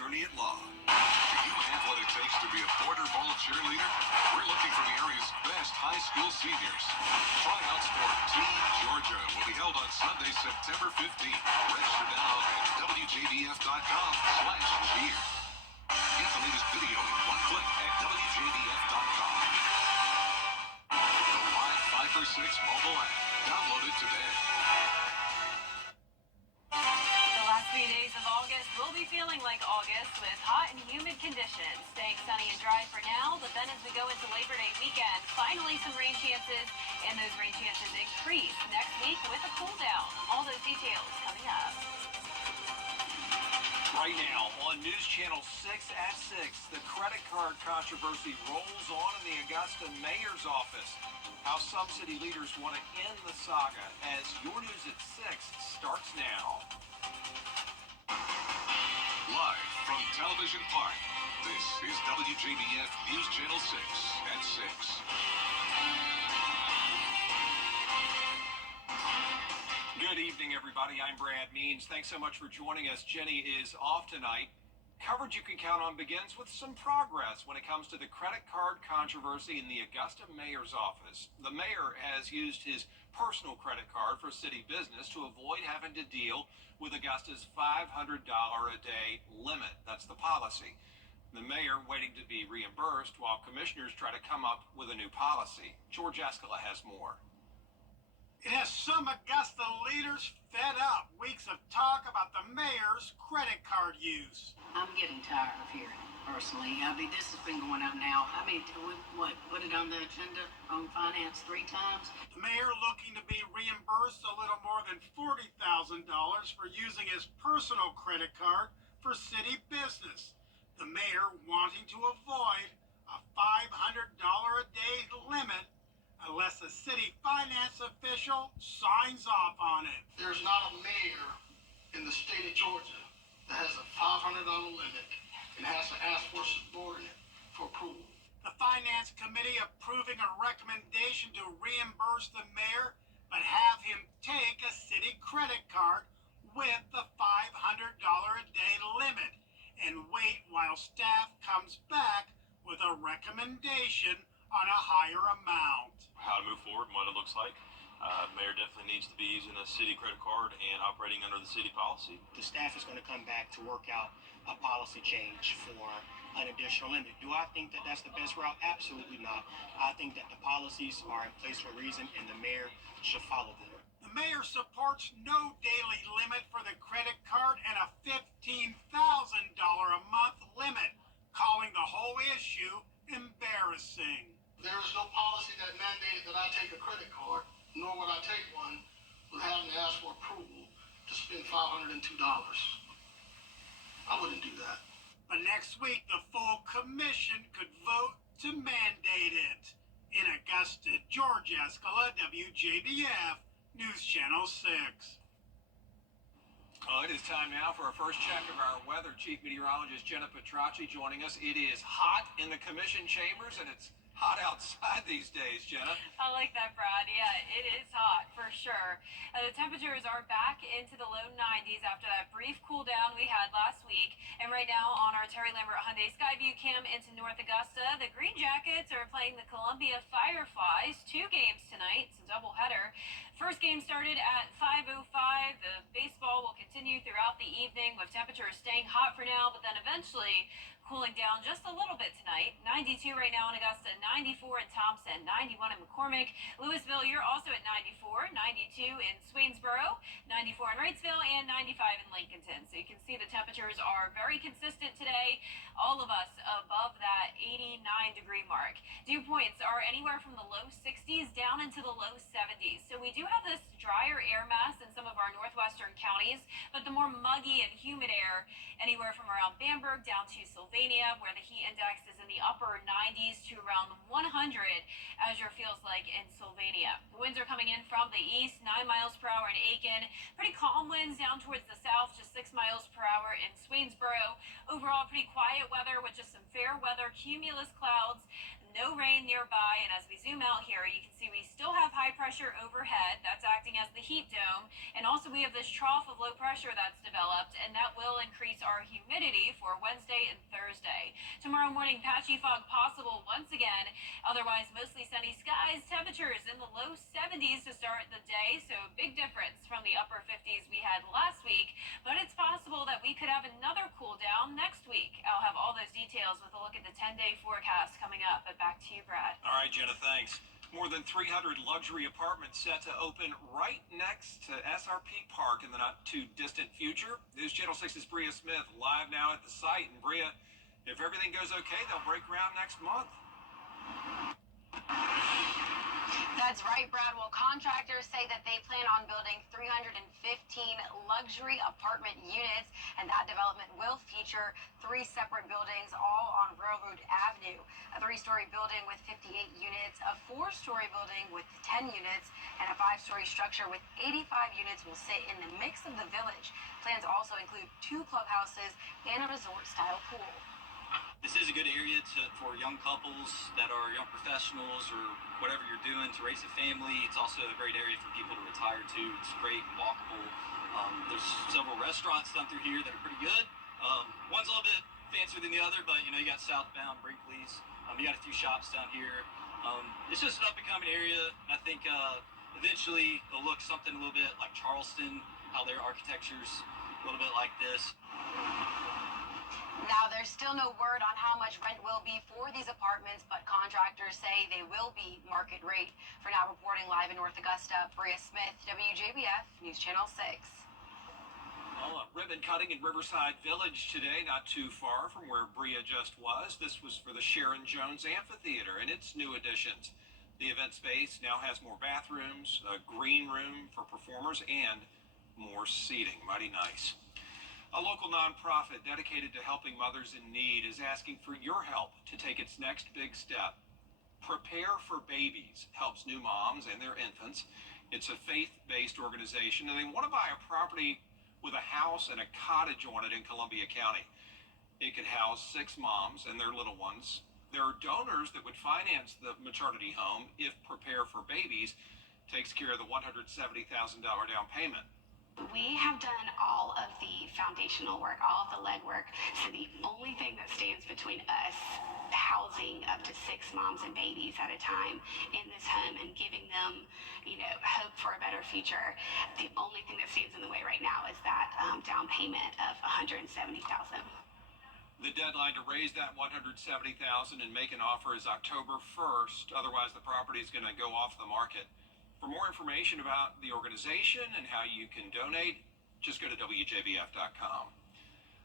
attorney at law. Do you have what it takes to be a border bowl cheerleader? We're looking for the area's best high school seniors. Tryouts for Team Georgia will be held on Sunday, September 15th. Register now at WJBF.com/cheer. Get the latest video in one click at WJBF.com. The Live 5 for 6 mobile app. Download it today. The last few days of August will be feeling like August with hot and humid conditions. Staying sunny and dry for now, but then as we go into Labor Day weekend, finally some rain chances, and those rain chances increase next week with a cool down. All those details coming up. Right now on News Channel 6 at 6, the credit card controversy rolls on in the Augusta mayor's office. How some city leaders want to end the saga as Your News at 6 starts now. Live from Television Park, this is WJBF News Channel 6 at 6. Good evening, everybody. I'm Brad Means. Thanks so much for joining us. Jenny is off tonight. Coverage you can count on begins with some progress when it comes to the credit card controversy in the Augusta mayor's office. The mayor has used his personal credit card for city business to avoid having to deal with Augusta's $500 a day limit. That's the policy. The mayor waiting to be reimbursed while commissioners try to come up with a new policy. George Escala has more. It has some Augusta leaders fed up. Weeks of talk about the mayor's credit card use. I'm getting tired of hearing it, personally. I mean, this has been going up now. I mean, what, put it on the agenda on finance 3 times? The mayor looking to be reimbursed a little more than $40,000 for using his personal credit card for city business. The mayor wanting to avoid a $500 a day limit unless a city finance official signs off on it. There's not a mayor in the state of Georgia that has a $500 limit and has to ask for subordinate for approval. The Finance Committee approving a recommendation to reimburse the mayor, but have him take a city credit card with the $500 a day limit and wait while staff comes back with a recommendation on a higher amount. How to move forward and what it looks like. Mayor definitely needs to be using a city credit card and operating under the city policy. The staff is going to come back to work out a policy change for an additional limit. Do I think that that's the best route? Absolutely not. I think that the policies are in place for a reason and the mayor should follow them. The mayor supports no daily limit for the credit card and a $15,000 a month limit, calling the whole issue embarrassing. There is no policy that mandated that I take a credit card, nor would I take one with having to ask for approval to spend $502. I wouldn't do that. But next week, the full commission could vote to mandate it. In Augusta, George Escala, WJBF, News Channel 6. It is time now for our first check of our weather. Chief Meteorologist Jenna Petracci joining us. It is hot in the commission chambers, and it's hot outside these days, Jenna. I like that, Brad. Yeah, it is hot for sure. The temperatures are back into the low 90s after that brief cool down we had last week. And right now on our Terry Lambert Hyundai Skyview cam into North Augusta, the Green Jackets are playing the Columbia Fireflies. 2 games tonight. It's a doubleheader. First game started at 5:05. The baseball will continue throughout the evening with temperatures staying hot for now, but then eventually cooling down just a little bit tonight. 92 right now in Augusta, 94 in Thompson, 91 in McCormick. Louisville, you're also at 94, 92 in Swainsboro, 94 in Wrightsville, and 95 in Lincolnton. So you can see the temperatures are very consistent today. All of us above that 89-degree mark. Dew points are anywhere from the low 60s down into the low 70s. So we do have this drier air mass in some of our northwestern counties, but the more muggy and humid air anywhere from around Bamberg down to Sylvania, where the heat index is in the upper 90s to around 100, as your feels like in Sylvania. The winds are coming in from the east, 9 miles per hour in Aiken. Pretty calm winds down towards the south, just 6 miles per hour in Swainsboro. Overall, pretty quiet weather with just some fair weather, cumulus clouds. no rain nearby. And as we zoom out here, you can see we still have high pressure overhead. That's acting as the heat dome. And also we have this trough of low pressure that's developed, and that will increase our humidity for Wednesday and Thursday. Tomorrow morning, patchy fog possible once again. Otherwise, mostly sunny skies. Temperatures in the low 70s to start the day. So big difference from the upper 50s we had last week. But it's possible that we could have another cool down next week. I'll have all those details with a look at the 10-day forecast coming up. But back to you, Brad. All right, Jenna, thanks. More than 300 luxury apartments set to open right next to SRP Park in the not-too-distant future. News Channel 6's Bria Smith live now at the site. And Bria, if everything goes okay, they'll break ground next month. That's right, Brad. Well, contractors say that they plan on building 315 luxury apartment units, and that development will feature 3 separate buildings, all on Railroad Avenue. A 3-story building with 58 units, a 4-story building with 10 units, and a 5-story structure with 85 units will sit in the mix of the village. Plans also include 2 clubhouses and a resort-style pool. This is a good area for young couples that are young professionals or whatever you're doing to raise a family. It's also a great area for people to retire to. It's great and walkable. There's several restaurants down through here that are pretty good. One's a little bit fancier than the other, but you got Southbound, Brinkley's. You got a few shops down here. It's just an up-and-coming area. I think eventually it'll look something a little bit like Charleston, how their architecture's a little bit like this. Now, there's still no word on how much rent will be for these apartments, but contractors say they will be market rate. For now, reporting live in North Augusta, Bria Smith, WJBF, News Channel 6. Well, ribbon cutting in Riverside Village today, not too far from where Bria just was. This was for the Sharon Jones Amphitheater and its new additions. The event space now has more bathrooms, a green room for performers, and more seating. Mighty nice. A local nonprofit dedicated to helping mothers in need is asking for your help to take its next big step. Prepare for Babies helps new moms and their infants. It's a faith-based organization, and they want to buy a property with a house and a cottage on it in Columbia County. It could house 6 moms and their little ones. There are donors that would finance the maternity home if Prepare for Babies takes care of the $170,000 down payment. We have done all of the foundational work, all of the lead work. So the only thing that stands between us housing up to 6 moms and babies at a time in this home and giving them, hope for a better future, the only thing that stands in the way right now is that down payment of $170,000. The deadline to raise that $170,000 and make an offer is October 1st. Otherwise, the property is going to go off the market. For more information about the organization and how you can donate, just go to WJBF.com.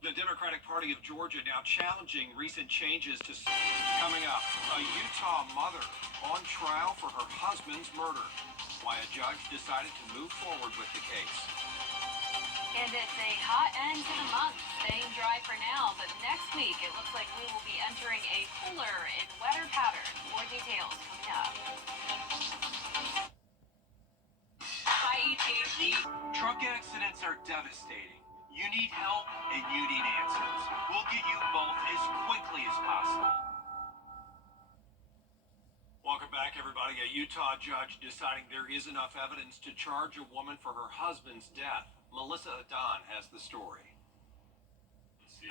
The Democratic Party of Georgia now challenging recent changes to... Coming up, a Utah mother on trial for her husband's murder. Why a judge decided to move forward with the case. And it's a hot end to the month, staying dry for now, but next week it looks like we will be entering a cooler and wetter pattern. More details coming up. Truck accidents are devastating. You need help and you need answers. We'll get you both as quickly as possible. Welcome back, everybody. A Utah judge deciding there is enough evidence to charge a woman for her husband's death. Melissa Adon has the story.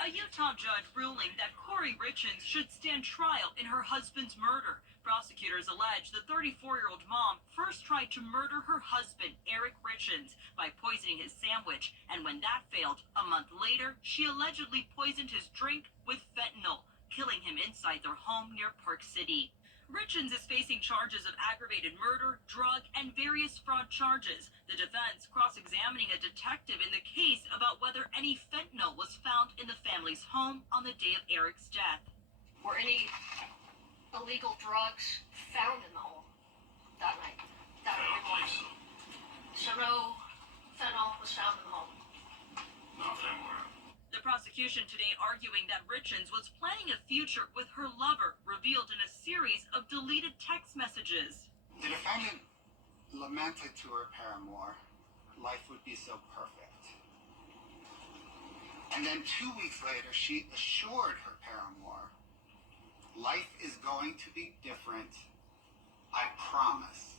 A Utah judge ruling that Corey Richens should stand trial in her husband's murder. Prosecutors allege the 34-year-old mom first tried to murder her husband, Eric Richens, by poisoning his sandwich. And when that failed, a month later, she allegedly poisoned his drink with fentanyl, killing him inside their home near Park City. Richens is facing charges of aggravated murder, drug, and various fraud charges. The defense cross-examining a detective in the case about whether any fentanyl was found in the family's home on the day of Eric's death. Were any illegal drugs found in the home that night? That I don't believe so. So no fentanyl was found in the home? Nothing more. The prosecution today arguing that Richens was planning a future with her lover, revealed in a series of deleted text messages. The defendant lamented to her paramour, life would be so perfect. And then 2 weeks later, she assured her paramour, Life is going to be different. I promise.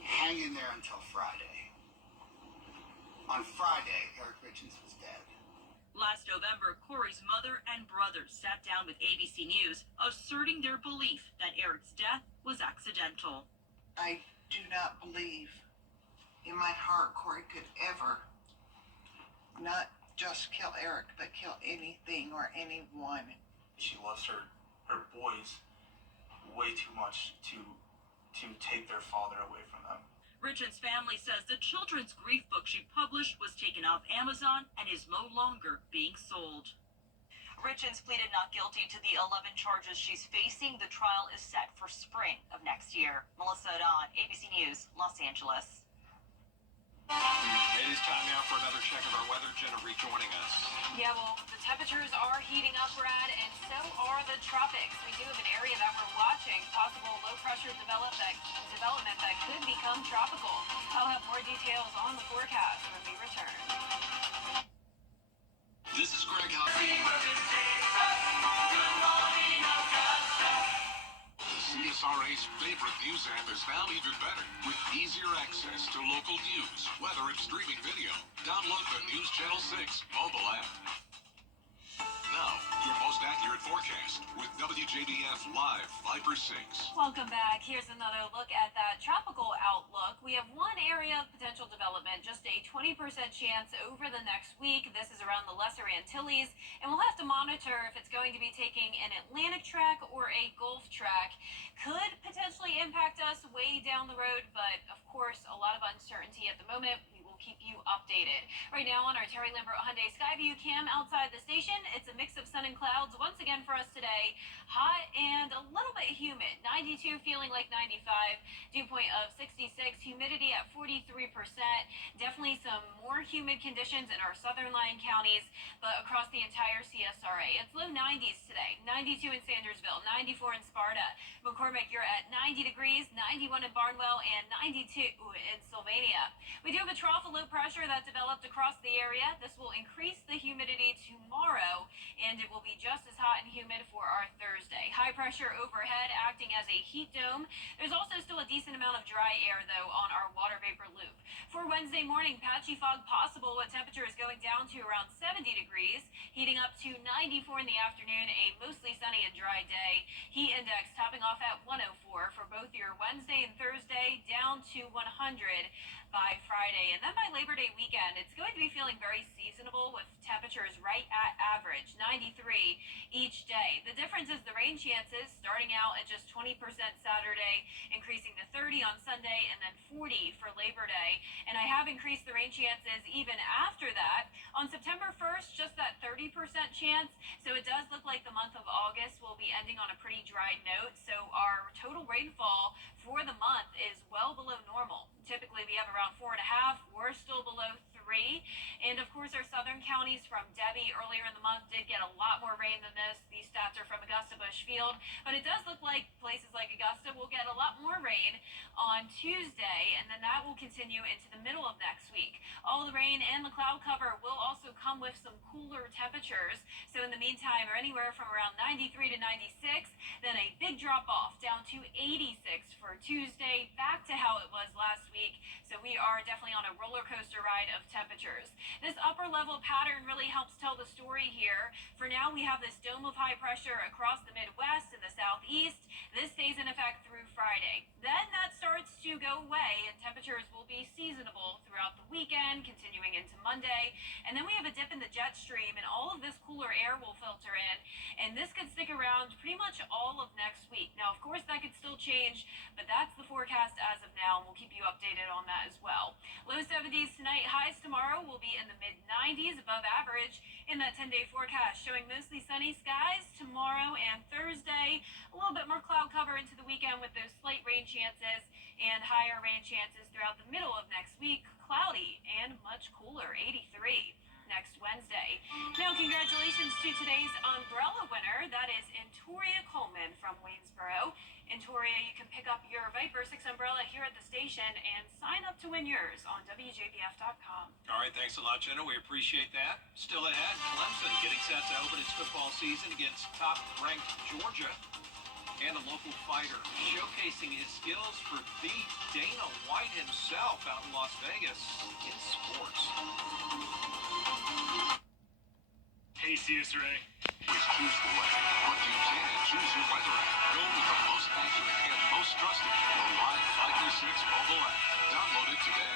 Hang in there until Friday. On Friday, Eric Richens was dead. Last November, Corey's mother and brother sat down with ABC News, asserting their belief that Eric's death was accidental. I do not believe in my heart Corey could ever not just kill Eric, but kill anything or anyone. She loves her boys way too much to take their father away from them. Richens' family says the children's grief book she published was taken off Amazon and is no longer being sold. Richens pleaded not guilty to the 11 charges she's facing. The trial is set for spring of next year. Melissa Don, ABC News, Los Angeles. It is time now for another check of our weather. Jenna rejoining us. Yeah, well, the temperatures are heating up, Brad, and so are the tropics. We do have an area that we're watching, possible low-pressure development that could become tropical. I'll have more details on the forecast when we return. This is Greg Howe. CSRA's favorite news app is now even better with easier access to local news, weather, and streaming video. Download the News Channel 6 mobile app. Now, your most accurate forecast with WJBF Live 5/6. Welcome back. Here's another look at that tropical outlook. We have one area of potential development, just a 20% chance over the next week. This is around the Lesser Antilles, and we'll have to monitor if it's going to be taking an Atlantic track or a Gulf track. Could potentially impact us way down the road, but of course, a lot of uncertainty at the moment. We will keep you updated. Right now on our Terry Lambert Hyundai Skyview cam outside the station, it's a mix of sun and clouds once again for us today. Hot and a little bit humid. 92 feeling like 95. Dew point of 66. Humidity at 43%. Definitely some more humid conditions in our southern lying counties, but across the entire CSRA. It's low 90s today. 92 in Sandersville, 94 in Sparta. McCormick, you're at 90 degrees, 91 in Barnwell, and 92 in Sylvania. We do have a trough of low pressure that developed across the area. This will increase the humidity tomorrow, and it will be just as hot and humid for our Thursday. High pressure overhead acting as a heat dome. There's also still a decent amount of dry air, though, on our water vapor loop. For Wednesday morning, patchy fog possible with temperatures going down to around 70 degrees, heating up to 94 in the afternoon, a mostly sunny and dry day. Heat index topping off at 104 for both your Wednesday and Thursday, down to 100 by Friday. And then by Labor Day weekend, it's going to be feeling very seasonable with temperatures right at average, 93 each day. The difference is the rain chances starting out at just 20% Saturday, increasing to 30 on Sunday, and then 40 for Labor Day. And I have increased the rain chances even after that. On September 1st, just that 30% chance. So it does look like the month of August will be ending on a pretty dry note. So our total rainfall for the month is well below normal. Typically, we have around 4.5. We're still below 3. And of course, our southern counties from Debbie earlier in the month did get a lot more rain than this. These stats are from Augusta Bush Field, but it does look like places like Augusta will get a lot more rain on Tuesday, and then that will continue into the middle of next week. All the rain and the cloud cover will also come with some cooler temperatures. So in the meantime, we're anywhere from around 93 to 96, then a big drop off down to 86 for Tuesday, back to how it was last week. So we are definitely on a roller coaster ride of temperatures. This upper level pattern really helps tell the story here. For now, we have this dome of high pressure across the Midwest and the Southeast. This stays in effect through Friday. Then that starts to go away, and temperatures will be seasonable throughout the weekend, continuing into Monday. And then we have a dip in the jet stream, and all of this cooler air will filter in, and this could stick around pretty much all of next week. Now, of course, that could still change, but that's the forecast as of now, and we'll keep you updated on that as well. Low 70s tonight, highs tomorrow will be in the mid-90s, above average in that 10-day forecast, showing mostly sunny skies tomorrow and Thursday. A little bit more cloud cover into the weekend with those slight rain chances and higher rain chances throughout the middle of next week. Cloudy and much cooler, 83 next Wednesday. Now, congratulations to today's umbrella winner. That is Antoria Coleman from Waynesboro. In Toria, you can pick up your Viper 6 umbrella here at the station and sign up to win yours on WJBF.com. All right, thanks a lot, Jenna. We appreciate that. Still ahead, Clemson getting set to open its football season against top-ranked Georgia. And a local fighter showcasing his skills for the Dana White himself out in Las Vegas in sports. Hey, CSRA. Please choose the way. What you can choose your weather app. Go with the most accurate and most trusted. The Live Fighter 6 mobile app. Download it today.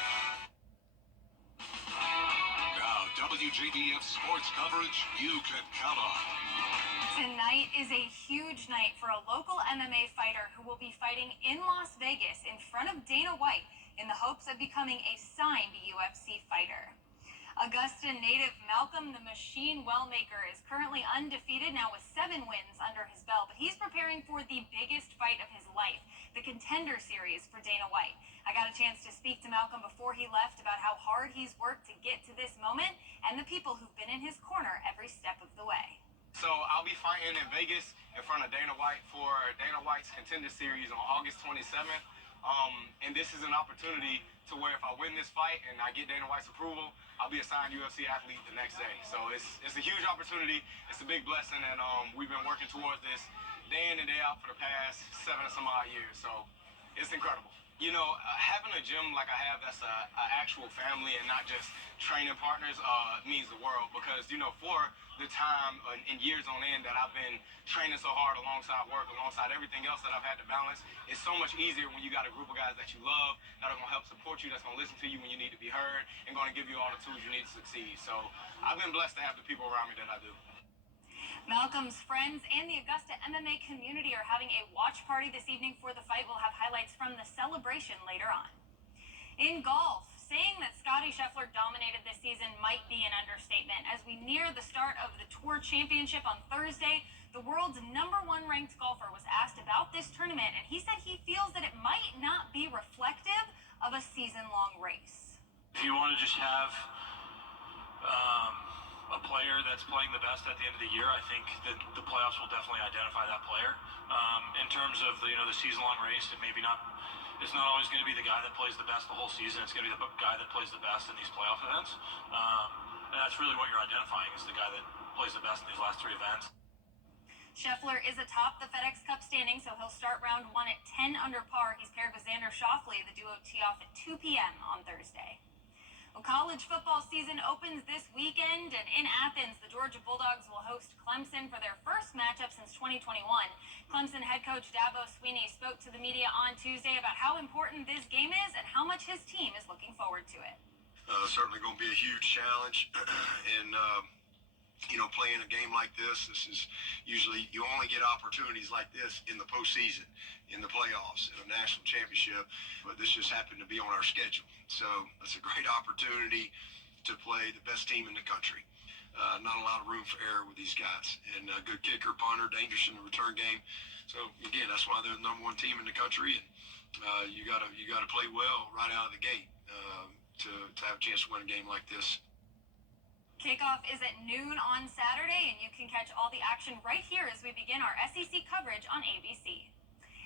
Now, WJBF sports coverage you can count on. Tonight is a huge night for a local MMA fighter who will be fighting in Las Vegas in front of Dana White in the hopes of becoming a signed UFC fighter. Augusta native Malcolm the Machine Wellmaker is currently undefeated now with 7 wins under his belt, but he's preparing for the biggest fight of his life, the Contender Series for Dana White. I got a chance to speak to Malcolm before he left about how hard he's worked to get to this moment and the people who've been in his corner every step of the way. So I'll be fighting in Vegas in front of Dana White for Dana White's Contender Series on August 27th. And this is an opportunity to where if I win this fight and I get Dana White's approval, I'll be a signed UFC athlete the next day. So it's a huge opportunity. It's a big blessing, and we've been working towards this day in and day out for the past 7 or some odd years. So it's incredible. You know, having a gym like I have that's an actual family and not just training partners means the world, because, you know, for the time and years on end that I've been training so hard alongside work, alongside everything else that I've had to balance, it's so much easier when you got a group of guys that you love, that are going to help support you, that's going to listen to you when you need to be heard, and going to give you all the tools you need to succeed. So I've been blessed to have the people around me that I do. Malcolm's friends and the Augusta MMA community are having a watch party this evening for the fight. We'll have highlights from the celebration later on. In golf, saying that Scottie Scheffler dominated this season might be an understatement. As we near the start of the Tour Championship on Thursday, the world's #1 ranked golfer was asked about this tournament, and he said he feels that it might not be reflective of a season-long race. If you want to just have a player that's playing the best at the end of the year, I think that the playoffs will definitely identify that player. In terms of the season-long race, it's not always going to be the guy that plays the best the whole season. It's going to be the guy that plays the best in these playoff events, and that's really what you're identifying, is the guy that plays the best in these last 3 events. Scheffler is atop the FedEx Cup standing, so he'll start round 1 at 10 under par. He's paired with Xander Schauffele. The duo tee off at 2 p.m. on Thursday. Well, college football season opens this weekend, and in Athens, the Georgia Bulldogs will host Clemson for their first matchup since 2021. Clemson head coach Dabo Swinney spoke to the media on Tuesday about how important this game is and how much his team is looking forward to it. Certainly going to be a huge challenge, and playing a game like this is usually, you only get opportunities like this in the postseason, in the playoffs, in a national championship, but this just happened to be on our schedule. So it's a great opportunity to play the best team in the country. Not a lot of room for error with these guys, and a good kicker, punter, dangerous in the return game. So again, that's why they're the #1 team in the country, and you gotta play well right out of the gate to have a chance to win a game like this. Kickoff is at noon on Saturday, and you can catch all the action right here as we begin our SEC coverage on ABC.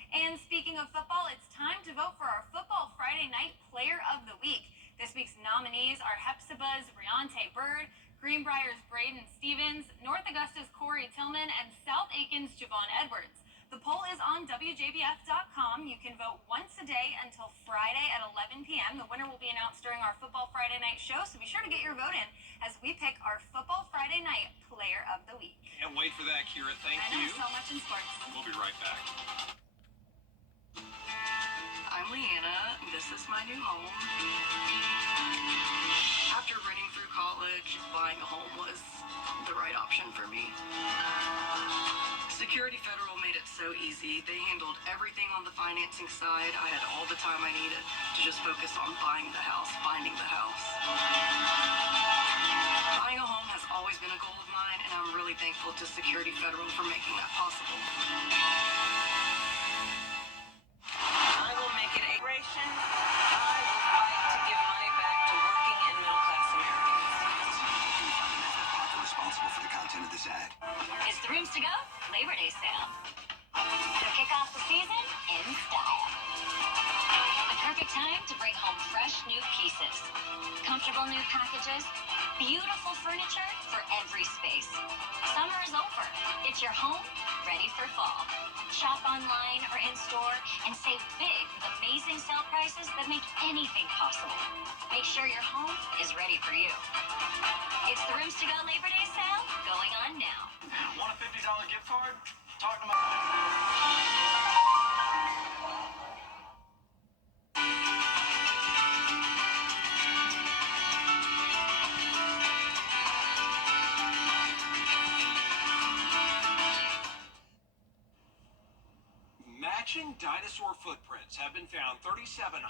And speaking of football, it's time to vote for our Football Friday Night Player of the Week. This week's nominees are Hepzibah's Briante Bird, Greenbrier's Braden Stevens, North Augusta's Corey Tillman, and South Aiken's Javon Edwards. The poll is on WJBF.com. You can vote once a day until Friday at 11 p.m. The winner will be announced during our Football Friday Night show, so be sure to get your vote in as we pick our Football Friday Night Player of the Week. Can't wait for that, Kira. Thank you. So much in sports. We'll be right back. I'm Leanna. This is my new home. After running through college, buying a home was the right option for me. Security Federal made it so easy. They handled everything on the financing side. I had all the time I needed to just focus on buying the house, finding the house. Buying a home has always been a goal of mine, and I'm really thankful to Security Federal for making that possible. I will make it a ration. I will fight to give money back to working and middle-class Americans. Responsible for the content of this ad. It's the rooms to go Labor Day sale. So kick off the season in style. The perfect time to bring home fresh new pieces. Comfortable new packages. Beautiful furniture for every space. Summer is over. It's your home ready for fall. Shop online or in store and save big with amazing sale prices that make anything possible. Make sure your home is ready for you. It's the Rooms to Go Labor Day sale going on now. Want a $50 gift card? Talk to my... Matching dinosaur footprints have been found 3,700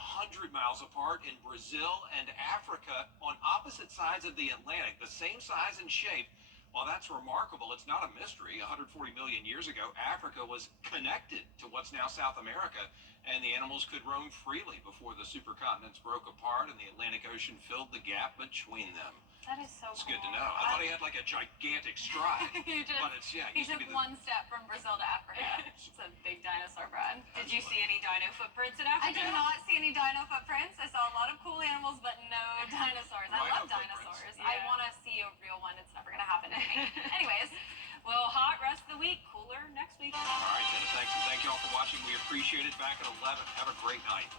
miles apart in Brazil and Africa on opposite sides of the Atlantic, the same size and shape. While that's remarkable, it's not a mystery. 140 million years ago, Africa was connected to what's now South America, and the animals could roam freely before the supercontinents broke apart and the Atlantic Ocean filled the gap between them. That is so It's cool. good to know. I thought he had like a gigantic stride. But it's, yeah, it He used to took be the... one step from Brazil to Africa. It's a big dinosaur, Brad. Did you see any dino footprints in Africa? I did not see any dino footprints. I saw a lot of cool animals, but no dinosaurs. I love dinosaurs. I want to see a real one. It's never going to happen to me. Anyways, well, hot rest of the week. Cooler next week. All right, Jenna, thanks, and thank you all for watching. We appreciate it. Back at 11. Have a great night.